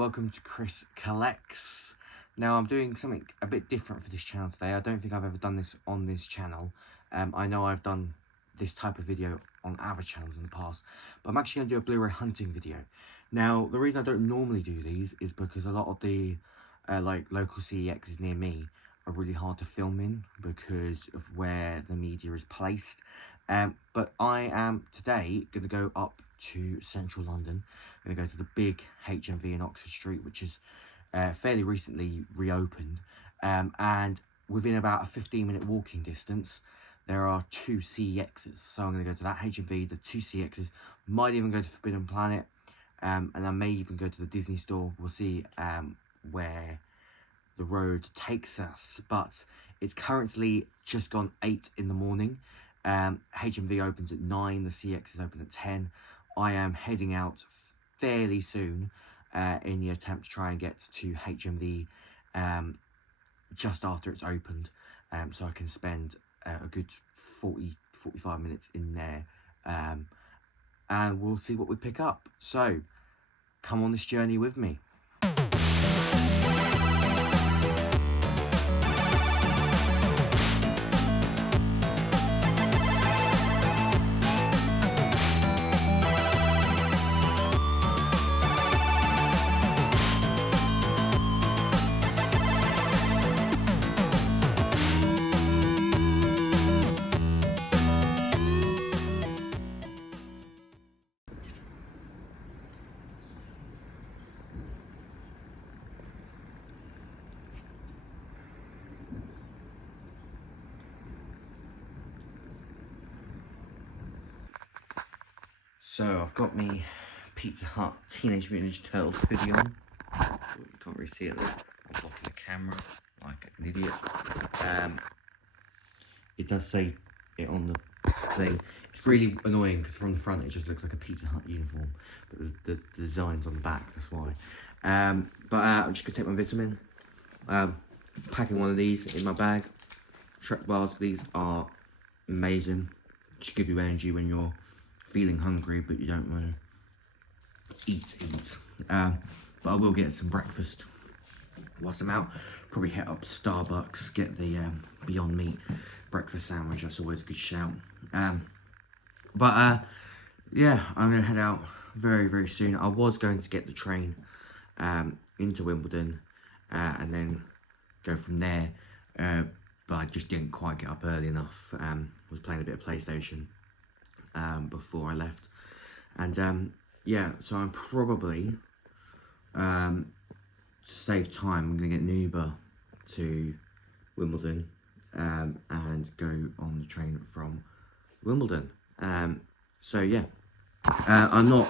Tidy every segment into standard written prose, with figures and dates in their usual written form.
welcome to Chris Collects. Now I'm doing something a bit different for this channel today. I don't think I've ever done this on this channel. I know I've done this type of video on other channels in the past, but I'm actually going to do a Blu-ray hunting video. Now the reason I don't normally do these is because a lot of the like local CEXs near me are really hard to film in because of where the media is placed. But I am today going to go up to central London. I'm going to go to the big HMV in Oxford Street, which is fairly recently reopened. And within about a 15-minute walking distance, there are two CEXs. So I'm going to go to that HMV, the two CEXs, might even go to Forbidden Planet, and I may even go to the Disney store. We'll see where the road takes us. But it's currently just gone 8 in the morning. HMV opens at 9, the CEX is open at 10. I am heading out fairly soon in the attempt to try and get to HMV just after it's opened, so I can spend a good 40-45 minutes in there, and we'll see what we pick up. So come on this journey with me. So I've got me Pizza Hut Teenage Mutant Ninja Turtles hoodie on. You can't really see it there. I'm blocking the camera like an idiot. It does say it on the thing. It's really annoying because from the front it just looks like a Pizza Hut uniform, but the design's on the back, that's why. I'm just gonna take my vitamin. Packing one of these in my bag. Shrek bars, these are amazing. Just give you energy when you're feeling hungry but you don't want to eat. But I will get some breakfast whilst I'm out. Probably hit up Starbucks, get the Beyond Meat breakfast sandwich. That's always a good shout. Yeah, I'm gonna head out very soon. I was going to get the train into Wimbledon and then go from there, but I just didn't quite get up early enough. Was playing a bit of PlayStation before I left, and yeah, so I'm probably to save time, I'm gonna get an Uber to Wimbledon and go on the train from Wimbledon. So yeah, I'm not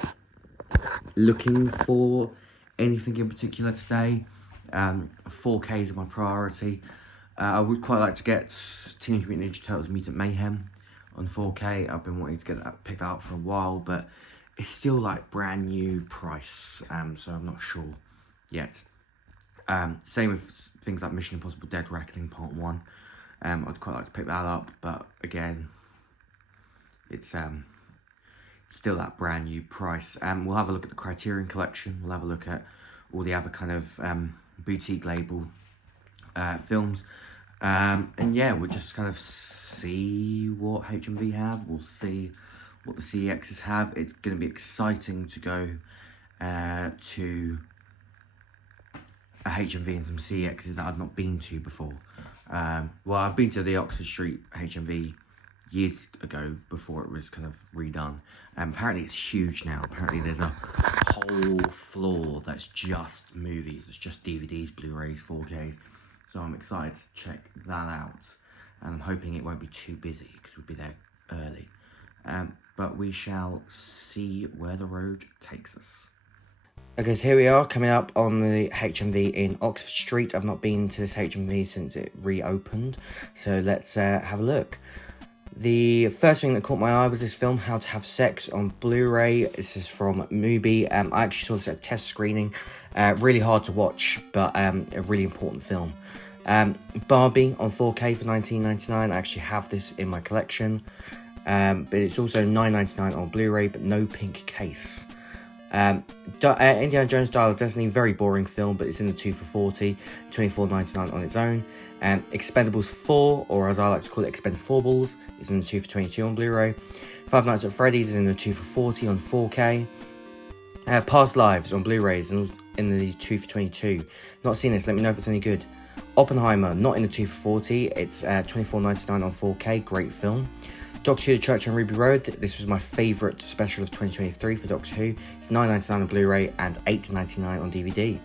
looking for anything in particular today. 4K is my priority. I would quite like to get Teenage Mutant Ninja Turtles Mutant Mayhem on 4K. I've been wanting to get that, pick that up for a while, but it's still like brand new price, so I'm not sure yet. Same with things like Mission Impossible Dead Reckoning Part 1. I'd quite like to pick that up, but again, it's still that brand new price. We'll have a look at the Criterion Collection. We'll have a look at all the other kind of boutique label films. And yeah, we'll just kind of see what HMV have. We'll see what the CEXs have. It's going to be exciting to go to a HMV and some CEXs that I've not been to before. Well, I've been to the Oxford Street HMV years ago before it was kind of redone. Apparently it's huge now. Apparently there's a whole floor that's just movies. It's just DVDs, Blu-rays, 4Ks. So I'm excited to check that out. And I'm hoping it won't be too busy because we'll be there early. But we shall see where the road takes us. Okay, so here we are coming up on the HMV in Oxford Street. I've not been to this HMV since it reopened. So let's have a look. The first thing that caught my eye was this film, How to Have Sex, on Blu-ray. This is from Mubi. I actually saw this at a test screening. Really hard to watch, but a really important film. Barbie on 4K for $19.99. I actually have this in my collection. But it's also $9.99 on Blu-ray, but no pink case. Indiana Jones Dial of Destiny, very boring film, but it's in the 2 for $40, $24.99 on its own. Expendables 4, or as I like to call it, Expendables, is in the 2 for $22 on Blu-ray. Five Nights at Freddy's is in the 2 for $40 on 4K. Past Lives on Blu-rays and in the 2 for $22. Not seen this, let me know if it's any good. Oppenheimer, not in the 2 for $40, it's $24.99 on 4K, great film. Doctor Who: The Church on Ruby Road, this was my favourite special of 2023 for Doctor Who. It's $9.99 on Blu-ray and $8.99 on DVD.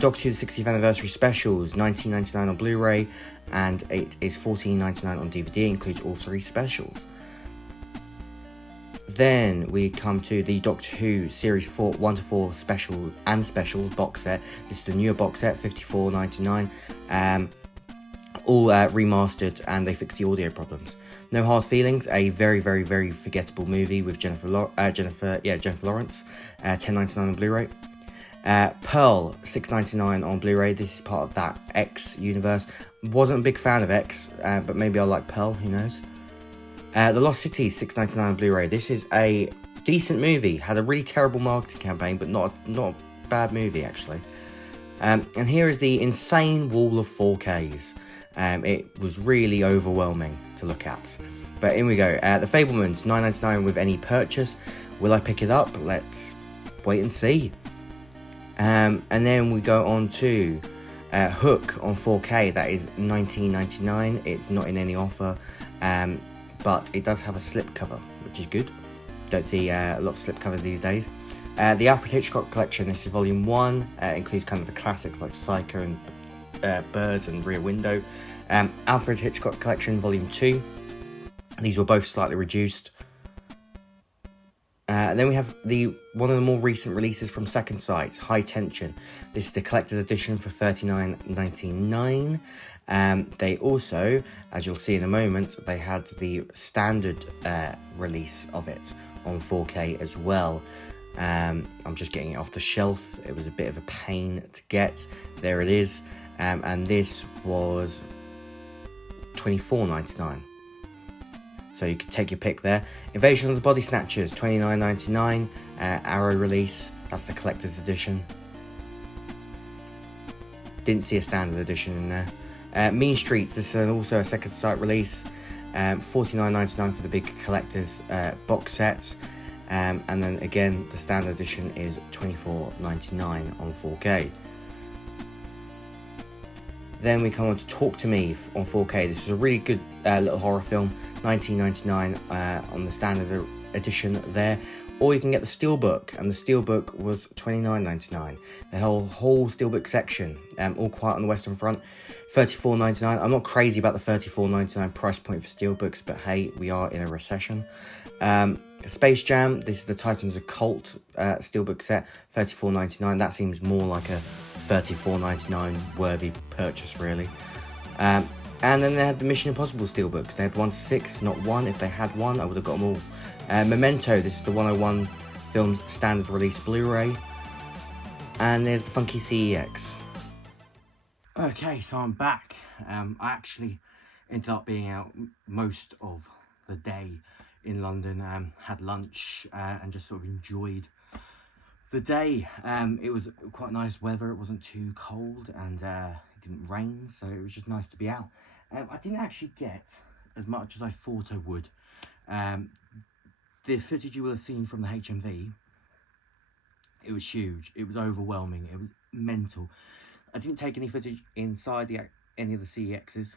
Doctor Who: The 60th Anniversary Specials, $19.99 on Blu-ray and it is $14.99 on DVD, includes all 3 specials. Then we come to the Doctor Who Series 4, 1 to 4 special and specials box set. This is the newer box set, $54.99. All remastered, and they fixed the audio problems. No Hard Feelings, a very, very, very forgettable movie with Jennifer Lawrence, $10.99 on Blu-ray. Pearl, $6.99 on Blu-ray. This is part of that X universe. Wasn't a big fan of X, but maybe I'll like Pearl, who knows. The Lost City, $6.99 on Blu-ray. This is a decent movie. Had a really terrible marketing campaign, but not a bad movie, actually. And here is the insane wall of 4Ks. It was really overwhelming to look at. But in we go. The Fabelmans, $9.99 with any purchase. Will I pick it up? Let's wait and see. And then we go on to Hook on 4K. That is $19.99. It's not in any offer. But it does have a slipcover, which is good. Don't see a lot of slipcovers these days. The Alfred Hitchcock Collection, this is volume 1, includes kind of the classics like Psycho and Birds and Rear Window. Alfred Hitchcock Collection, volume 2. These were both slightly reduced. And then we have one of the more recent releases from Second Sight, High Tension. This is the collector's edition for $39.99. They also, as you'll see in a moment, they had the standard release of it on 4K as well. I'm just getting it off the shelf. It was a bit of a pain to get. There it is. And this was $24.99. So you can take your pick there. Invasion of the Body Snatchers, $29.99. Arrow release, that's the collector's edition. Didn't see a standard edition in there. Mean Streets, this is also a Second Sight release. $49.99 for the big collector's box sets. And then again, the standard edition is $24.99 on 4K. Then we come on to Talk to Me on 4K. This is a really good little horror film, $19.99 on the standard edition there. Or you can get the Steelbook, and the Steelbook was $29.99. The whole Steelbook section, All Quiet on the Western Front, $34.99. I'm not crazy about the $34.99 price point for Steelbooks, but hey, we are in a recession. Space Jam, this is the Titans of Cult Steelbook set, $34.99. That seems more like a $34.99 worthy purchase, really. And then they had the Mission Impossible Steelbooks. They had 1 to 6, not 1. If they had 1, I would have got them all. Memento, this is the 101 Films standard release Blu-ray. And there's the Funky CEX. Okay, so I'm back. I actually ended up being out most of the day in London. Had lunch and just sort of enjoyed the day. It was quite nice weather. It wasn't too cold and it didn't rain, so it was just nice to be out. I didn't actually get as much as I thought I would. The footage you will have seen from the HMV, it was huge. It was overwhelming. It was mental. I didn't take any footage inside any of the CEXs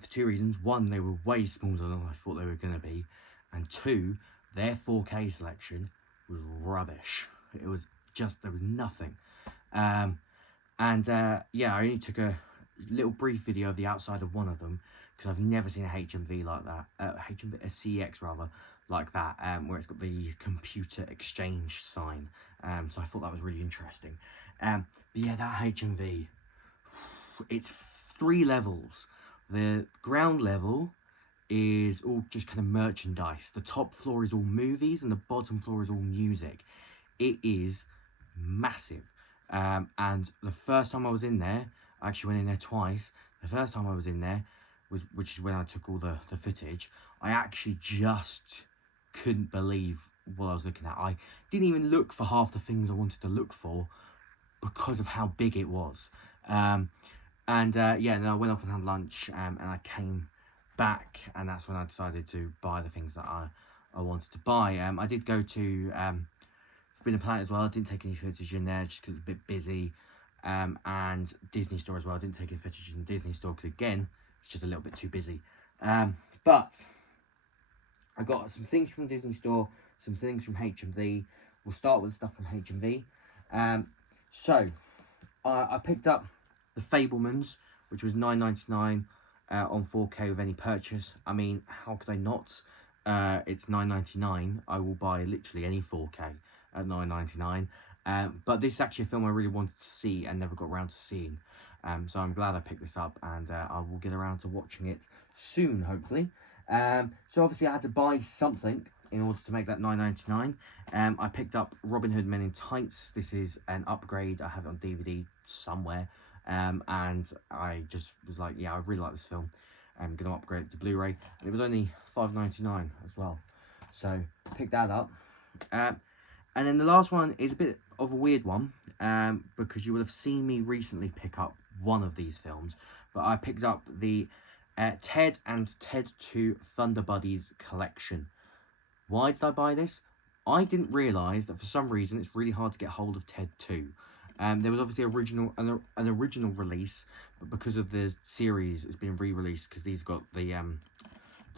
for 2 reasons. 1, they were way smaller than I thought they were going to be. And 2, their 4K selection was rubbish. It was just, there was nothing. Yeah, I only took a little brief video of the outside of one of them, because I've never seen a HMV like that. A CEX rather, like that, where it's got the computer exchange sign. So I thought that was really interesting. But yeah, that HMV, it's 3 levels. The ground level is all just kind of merchandise. The top floor is all movies and the bottom floor is all music. It is massive. And the first time I was in there, I actually went in there twice. The first time I was in there, which is when I took all the footage, I actually just couldn't believe what I was looking at. I didn't even look for half the things I wanted to look for because of how big it was. Yeah, and I went off and had lunch, and I came back, and that's when I decided to buy the things that I wanted to buy. I did go to Forbidden Planet as well. I didn't take any footage in there just because it was a bit busy. And Disney Store as well. I didn't take any footage in Disney Store because, again, it's just a little bit too busy. But I got some things from Disney Store, some things from HMV. We'll start with stuff from HMV. So I picked up The Fabelmans, which was $9.99 on 4K with any purchase. I mean, how could I not? It's $9.99. I will buy literally any 4K at $9.99. But this is actually a film I really wanted to see and never got around to seeing. So I'm glad I picked this up, and I will get around to watching it soon, hopefully. So obviously I had to buy something in order to make that $9.99. I picked up Robin Hood Men in Tights. This is an upgrade. I have it on DVD somewhere. And I just was like, yeah, I really like this film. I'm going to upgrade it to Blu-ray. And it was only $5.99 as well. So picked that up. And then the last one is a bit of a weird one, because you will have seen me recently pick up one of these films. But I picked up the Ted and Ted 2 Thunder Buddies collection. Why did I buy this? I didn't realise that for some reason it's really hard to get hold of Ted 2. There was obviously an original release, but because of the series, it's been re-released because these got the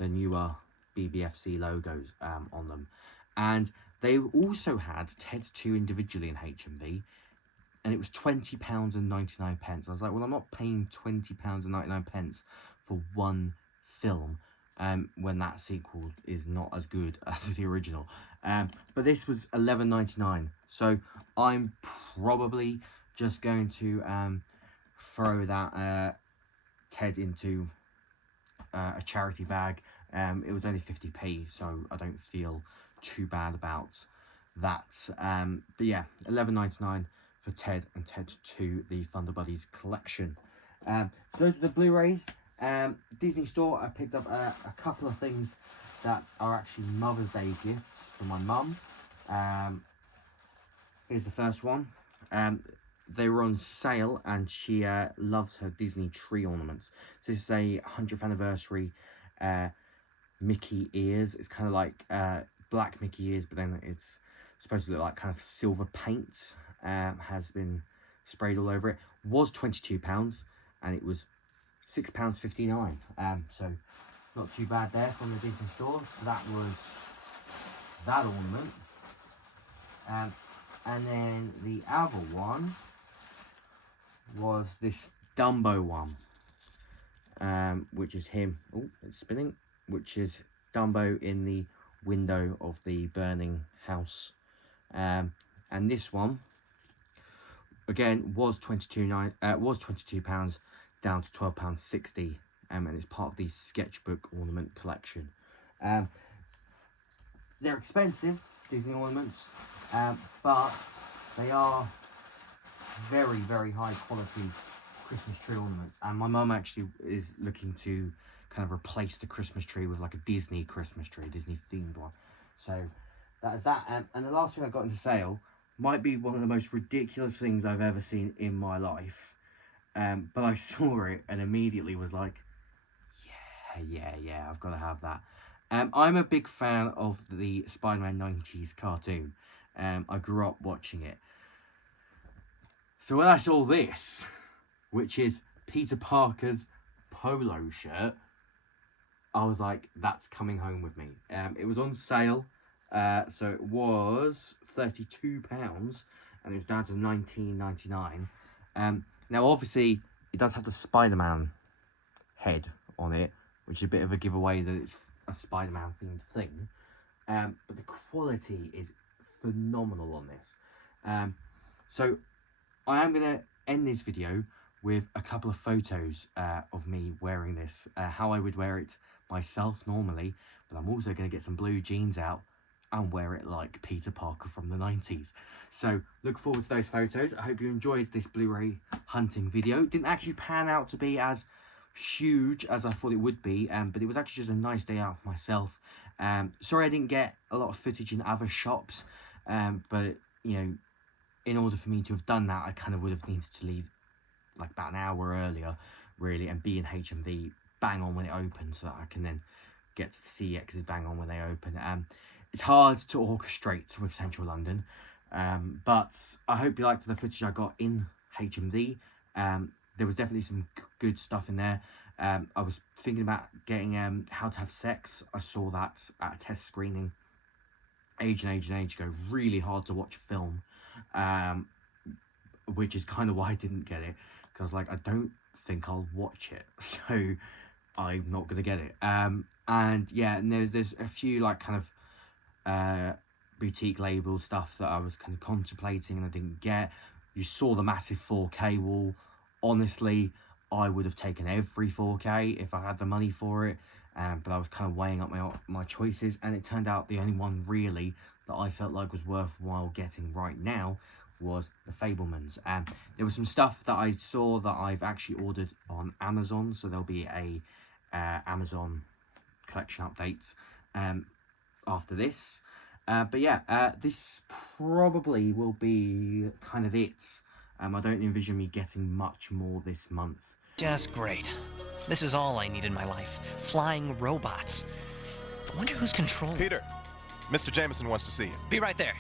newer BBFC logos on them. And they also had Ted 2 individually in HMV, and it was £20.99. I was like, well, I'm not paying £20.99 for one film when that sequel is not as good as the original. But this was $11.99, so I'm probably just going to throw that Ted into a charity bag. It was only 50p, so I don't feel too bad about that. But yeah, $11.99 for Ted and Ted 2, the Thunder Buddies collection. So those are the Blu-rays. Disney Store, I picked up a couple of things that are actually Mother's Day gifts for my mum. Here's the first one. They were on sale, and she loves her Disney tree ornaments. So this is a 100th anniversary Mickey ears. It's kind of like black Mickey ears, but then it's supposed to look like kind of silver paint has been sprayed all over it. Was £22, and it was £6.59. So not too bad there from the Disney Store. So that was that ornament. And then the other one was this Dumbo one, which is him. Oh, it's spinning. Which is Dumbo in the window of the burning house. And this one, again, was £22 down to £12.60, and it's part of the sketchbook ornament collection. They're expensive, Disney ornaments, but they are very, very high quality Christmas tree ornaments. And my mum actually is looking to kind of replace the Christmas tree with like a Disney Christmas tree, Disney themed one. So that is that. And the last thing I got into sale might be one of the most ridiculous things I've ever seen in my life. But I saw it and immediately was like, yeah, I've got to have that. I'm a big fan of the Spider-Man 90s cartoon. I grew up watching it. So when I saw this, which is Peter Parker's polo shirt, I was like, that's coming home with me. It was on sale, so it was £32, and it was down to $19.99. Now, obviously, it does have the Spider-Man head on it, which is a bit of a giveaway that it's a Spider-Man themed thing. But the quality is phenomenal on this. So I am going to end this video with a couple of photos of me wearing this, how I would wear it myself normally, but I'm also going to get some blue jeans out and wear it like Peter Parker from the 90s. So look forward to those photos. I hope you enjoyed this Blu-ray hunting video. It didn't actually pan out to be as huge as I thought it would be, but it was actually just a nice day out for myself Sorry I didn't get a lot of footage in other shops, but, you know, in order for me to have done that, I kind of would have needed to leave like about an hour earlier, really, and be in HMV bang on when it opens, so that I can then get to the CEXs bang on when they open. It's hard to orchestrate with Central London, but I hope you liked the footage I got in HMV. There was definitely some good stuff in there. I was thinking about getting How to Have Sex. I saw that at a test screening age ago. Really hard to watch a film, which is kind of why I didn't get it, because like I don't think I'll watch it, so I'm not gonna get it. And yeah, and there's a few like kind of boutique label stuff that I was kind of contemplating and I didn't get. You saw the massive 4K wall. Honestly, I would have taken every 4K if I had the money for it, but I was kind of weighing up my choices, and it turned out the only one really that I felt like was worthwhile getting right now was the Fabelmans. There was some stuff that I saw that I've actually ordered on Amazon, so there'll be a Amazon collection updates after this. But yeah, this probably will be kind of it. I don't envision me getting much more this month. Just great. This is all I need in my life. Flying robots. I wonder who's controlling. Peter, Mr. Jameson wants to see you. Be right there.